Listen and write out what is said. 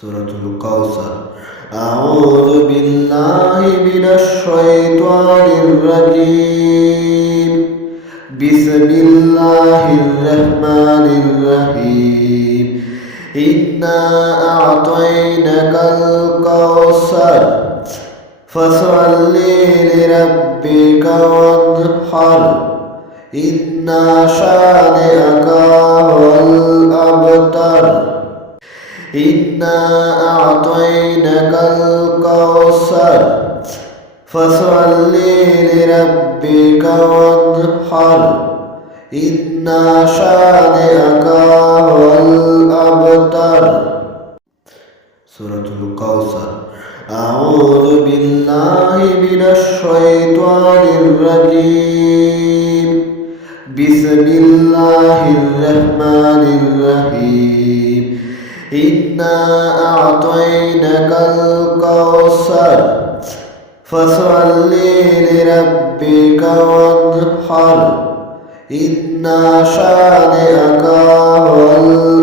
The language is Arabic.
সূরাতুল কাউসার। আউযু বিল্লাহি মিনাশ শাইতানির রাজীম। বিসমিল্লাহির রহমানির রহিম। ইন্না আ'তাইনাকাল কাউসার ফাসাল্লি লিরাব্বিকা ওয়ানহার। ইন্না শানিআকা হুয়াল আবতার। إنا أعطيناك الكوثر فصل لربك وانحر إن شانئك هو الأبتر. سورة الكوثر. أعوذ بالله من الشيطان الرجيم. بسم الله الرحمن الرحيم. إنا أعطيناك الكوثر فصل لربك وانحر إن شانئك هو